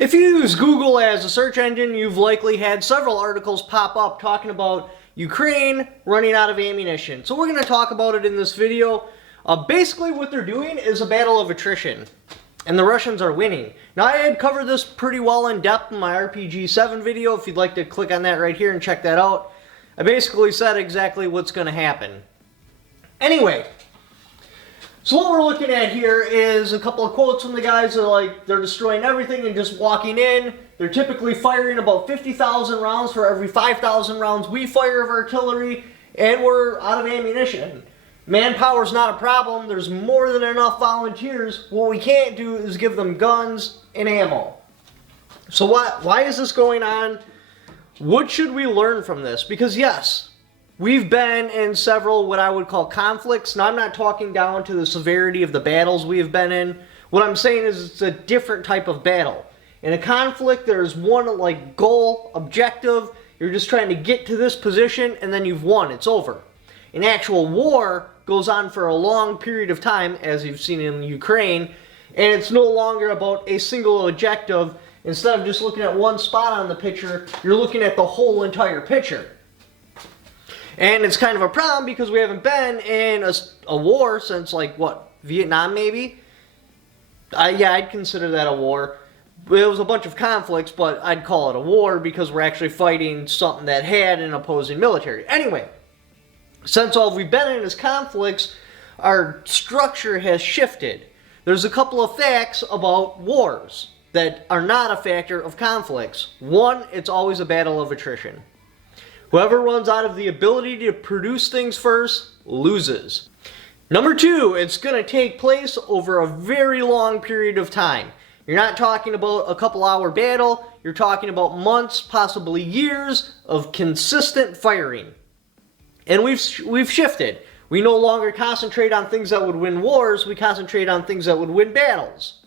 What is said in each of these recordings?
If you use Google as a search engine, you've likely had several articles pop up talking about Ukraine running out of ammunition. So we're going to talk about it in this video. Basically what they're doing is a battle of attrition, and the Russians are winning. Now I had covered this pretty well in depth in my RPG-7 video. If you'd like to click on that right here and check that out. I basically said exactly what's going to happen. Anyway, so what we're looking at here is a couple of quotes from the guys that are like, they're destroying everything and just walking in. They're typically firing about 50,000 rounds for every 5,000 rounds we fire of artillery, and we're out of ammunition. Manpower's not a problem. There's more than enough volunteers. What we can't do is give them guns and ammo. So why is this going on? What should we learn from this? Because yes, we've been in several what I would call conflicts. Now I'm not talking down to the severity of the battles we have been in. What I'm saying is it's a different type of battle. In a conflict, there's one like goal, objective. You're just trying to get to this position and then you've won. It's over. An actual war goes on for a long period of time, as you've seen in Ukraine, and it's no longer about a single objective. Instead of just looking at one spot on the picture, you're looking at the whole entire picture. And it's kind of a problem because we haven't been in a war since, like, what, Vietnam maybe? Yeah, I'd consider that a war. It was a bunch of conflicts, but I'd call it a war because we're actually fighting something that had an opposing military. Anyway, since all we've been in is conflicts, our structure has shifted. There's a couple of facts about wars that are not a factor of conflicts. One, it's always a battle of attrition. Whoever runs out of the ability to produce things first loses. Number two, it's going to take place over a very long period of time. You're not talking about a couple-hour battle. You're talking about months, possibly years of consistent firing. And we've shifted. We no longer concentrate on things that would win wars. We concentrate on things that would win battles.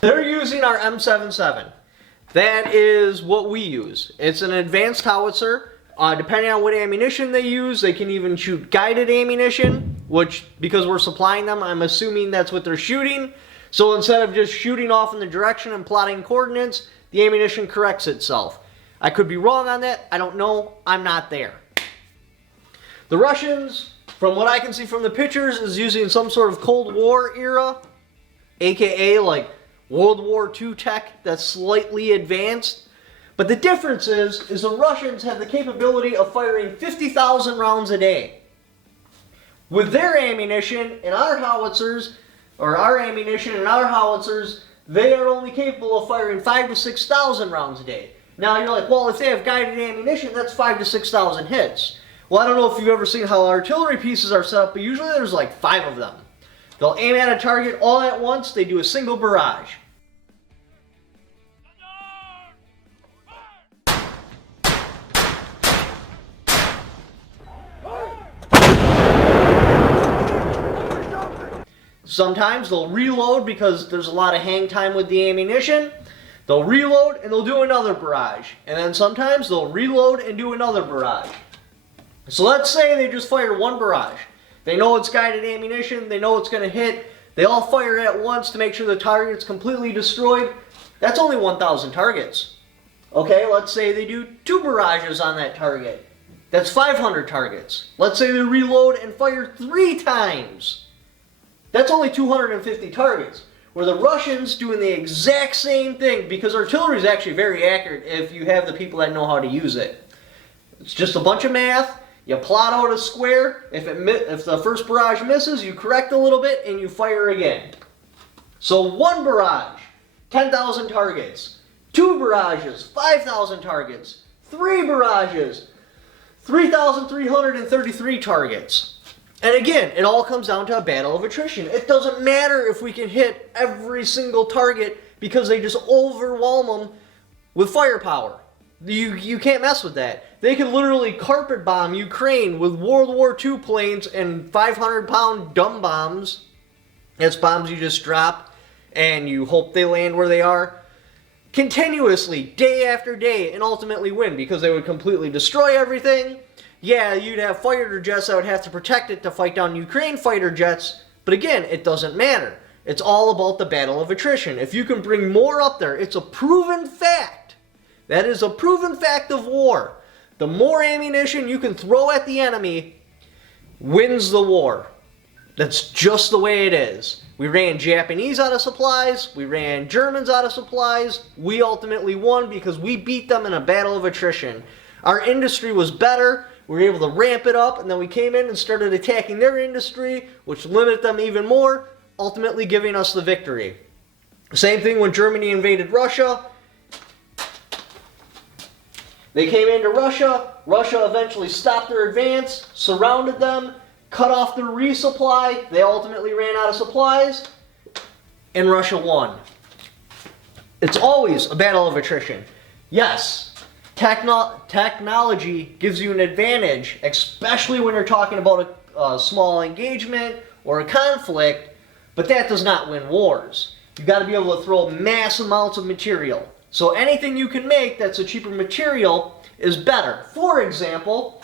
They're using our M77. That is what we use. It's an advanced howitzer. Depending on what ammunition they use, they can even shoot guided ammunition, which, because we're supplying them, I'm assuming that's what they're shooting. So instead of just shooting off in the direction and plotting coordinates, the ammunition corrects itself. I could be wrong on that. I don't know. I'm not there. The Russians, from what I can see from the pictures, is using some sort of Cold War era, aka like World War II tech that's slightly advanced. But the difference is the Russians have the capability of firing 50,000 rounds a day. With their ammunition and our howitzers, or our ammunition and our howitzers, they are only capable of firing 5,000 to 6,000 rounds a day. Now you're like, well, if they have guided ammunition, that's 5,000 to 6,000 hits. Well, I don't know if you've ever seen how artillery pieces are set up, but usually there's like 5 of them. They'll aim at a target all at once. They do a single barrage. Sometimes they'll reload because there's a lot of hang time with the ammunition. They'll reload and they'll do another barrage. And then sometimes they'll reload and do another barrage. So let's say they just fire one barrage. They know it's guided ammunition. They know it's going to hit. They all fire at once to make sure the target's completely destroyed. That's only 1,000 targets. Okay, let's say they do 2 barrages on that target. That's 500 targets. Let's say they reload and fire 3 times. That's only 250 targets. Where the Russians doing the exact same thing, because artillery is actually very accurate if you have the people that know how to use it. It's just a bunch of math. You plot out a square. If the first barrage misses, you correct a little bit and you fire again. So 1 barrage, 10,000 targets. 2 barrages, 5,000 targets. 3 barrages, 3,333 targets. And again, it all comes down to a battle of attrition. It doesn't matter if we can hit every single target because they just overwhelm them with firepower. You can't mess with that. They can literally carpet bomb Ukraine with World War II planes and 500-pound dumb bombs. That's bombs you just drop and you hope they land where they are. Continuously, day after day, and ultimately win because they would completely destroy everything. Yeah, you'd have fighter jets that would have to protect it to fight down Ukraine fighter jets, but again, it doesn't matter. It's all about the battle of attrition. If you can bring more up there, it's a proven fact. That is a proven fact of war. The more ammunition you can throw at the enemy wins the war. That's just the way it is. We ran Japanese out of supplies. We ran Germans out of supplies. We ultimately won because we beat them in a battle of attrition. Our industry was better. We were able to ramp it up, and then we came in and started attacking their industry, which limited them even more, ultimately giving us the victory. Same thing when Germany invaded Russia. They came into Russia. Russia eventually stopped their advance, surrounded them, cut off their resupply. They ultimately ran out of supplies, and Russia won. It's always a battle of attrition. Yes, technology gives you an advantage, especially when you're talking about a small engagement or a conflict, but that does not win wars. You've got to be able to throw mass amounts of material. So anything you can make that's a cheaper material is better. For example,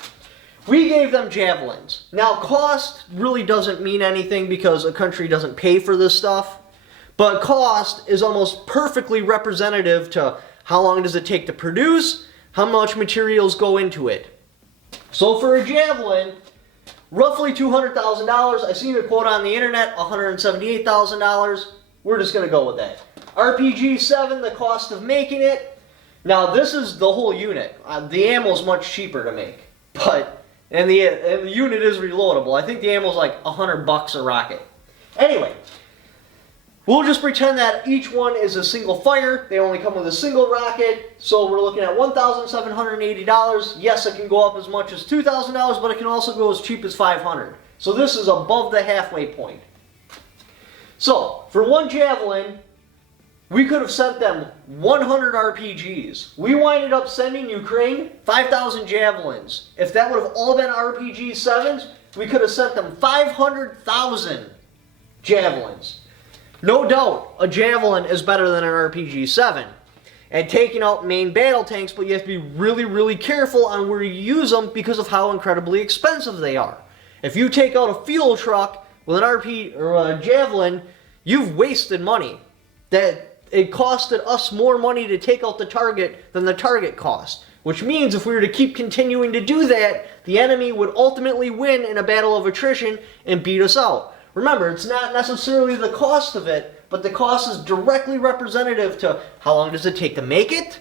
we gave them javelins. Now, cost really doesn't mean anything because a country doesn't pay for this stuff, but cost is almost perfectly representative to how long does it take to produce, how much materials go into it. So for a javelin, roughly $200,000. I seen a quote on the internet, $178,000. We're just going to go with that. RPG-7, the cost of making it. Now, this is the whole unit. The ammo is much cheaper to make, and the unit is reloadable. I think the ammo is like $100 a rocket. Anyway, we'll just pretend that each one is a single fire. They only come with a single rocket, so we're looking at $1,780. Yes, it can go up as much as $2,000, but it can also go as cheap as $500. So this is above the halfway point. So, for one javelin, we could have sent them 100 RPGs. We winded up sending Ukraine 5,000 javelins. If that would have all been RPG-7s, we could have sent them 500,000 javelins. No doubt, a javelin is better than an RPG-7 at taking out main battle tanks, but you have to be really, really careful on where you use them because of how incredibly expensive they are. If you take out a fuel truck with an RP or a javelin, you've wasted money. That it costed us more money to take out the target than the target cost. Which means if we were to keep continuing to do that, the enemy would ultimately win in a battle of attrition and beat us out. Remember, it's not necessarily the cost of it, but the cost is directly representative to how long does it take to make it,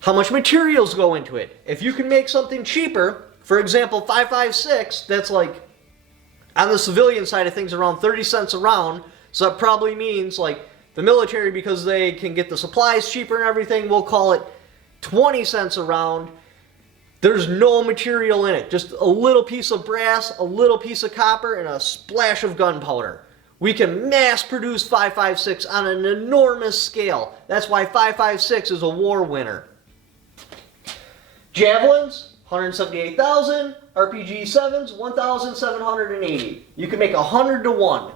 how much materials go into it. If you can make something cheaper, for example, 5.56, that's like, on the civilian side of things, around 30 cents a round, so that probably means like the military, because they can get the supplies cheaper and everything, we'll call it 20 cents a round. There's no material in it. Just a little piece of brass, a little piece of copper, and a splash of gunpowder. We can mass produce 5.56 on an enormous scale. That's why 5.56 is a war winner. Javelins, 178,000. RPG-7s, 1,780. You can make 100 to 1.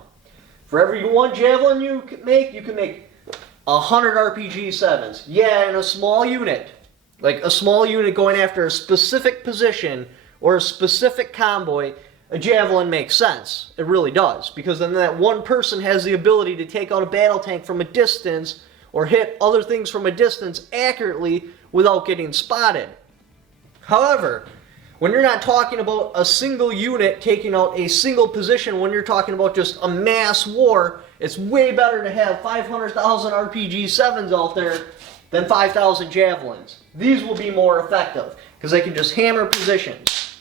For every one javelin you can make 100 RPG-7s. Yeah, in a small unit. Like a small unit going after a specific position or a specific convoy, a javelin makes sense. It really does. Because then that one person has the ability to take out a battle tank from a distance or hit other things from a distance accurately without getting spotted. However, when you're not talking about a single unit taking out a single position, when you're talking about just a mass war, it's way better to have 500,000 RPG-7s out there than 5,000 javelins. These will be more effective because they can just hammer positions.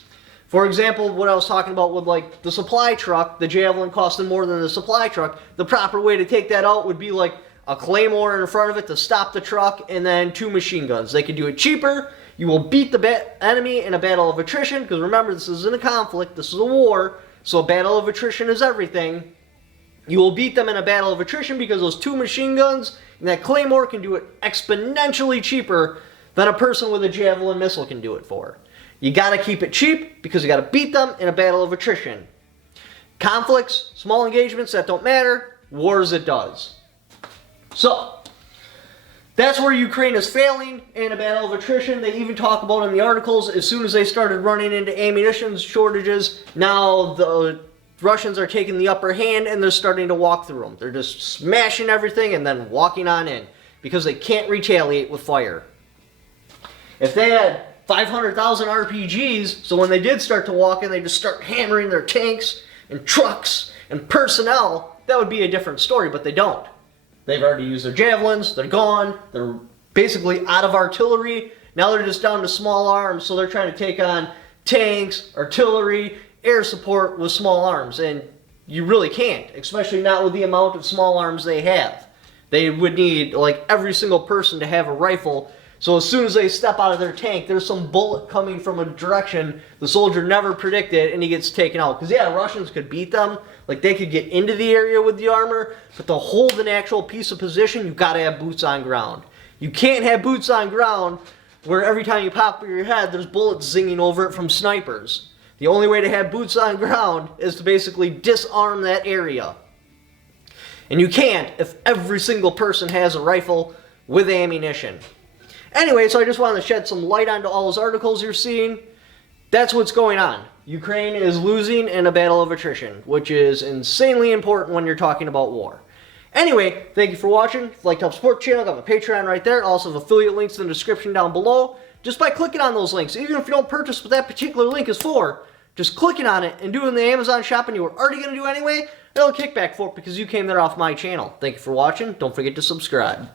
For example, what I was talking about with like the supply truck, the javelin costing more than the supply truck, the proper way to take that out would be like a claymore in front of it to stop the truck and then 2 machine guns. They can do it cheaper. You will beat the enemy in a battle of attrition, because remember, this isn't a conflict, this is a war, so a battle of attrition is everything. You will beat them in a battle of attrition because those 2 machine guns and that claymore can do it exponentially cheaper than a person with a javelin missile can do it for. You gotta keep it cheap because you gotta beat them in a battle of attrition. Conflicts, small engagements, that don't matter. Wars, it does. So, that's where Ukraine is failing in a battle of attrition. They even talk about in the articles, as soon as they started running into ammunition shortages, now the Russians are taking the upper hand and they're starting to walk through them. They're just smashing everything and then walking on in because they can't retaliate with fire. If they had 500,000 RPGs, so when they did start to walk in, they just start hammering their tanks and trucks and personnel, that would be a different story, but they don't. They've already used their javelins, they're gone, they're basically out of artillery. Now they're just down to small arms, so they're trying to take on tanks, artillery, air support with small arms, and you really can't, especially not with the amount of small arms they have. They would need like every single person to have a rifle, so as soon as they step out of their tank, there's some bullet coming from a direction the soldier never predicted, and he gets taken out. Because yeah, Russians could beat them, like they could get into the area with the armor, but to hold an actual piece of position, you've got to have boots on ground. You can't have boots on ground where every time you pop your head, there's bullets zinging over it from snipers. The only way to have boots on ground is to basically disarm that area. And you can't if every single person has a rifle with ammunition. Anyway, so I just wanted to shed some light onto all those articles you're seeing. That's what's going on. Ukraine is losing in a battle of attrition, which is insanely important when you're talking about war. Anyway, thank you for watching. If you'd like to help support the channel, I got my Patreon right there. I also have affiliate links in the description down below. Just by clicking on those links, even if you don't purchase what that particular link is for, just clicking on it and doing the Amazon shopping you were already going to do anyway, it'll kick back for it because you came there off my channel. Thank you for watching. Don't forget to subscribe.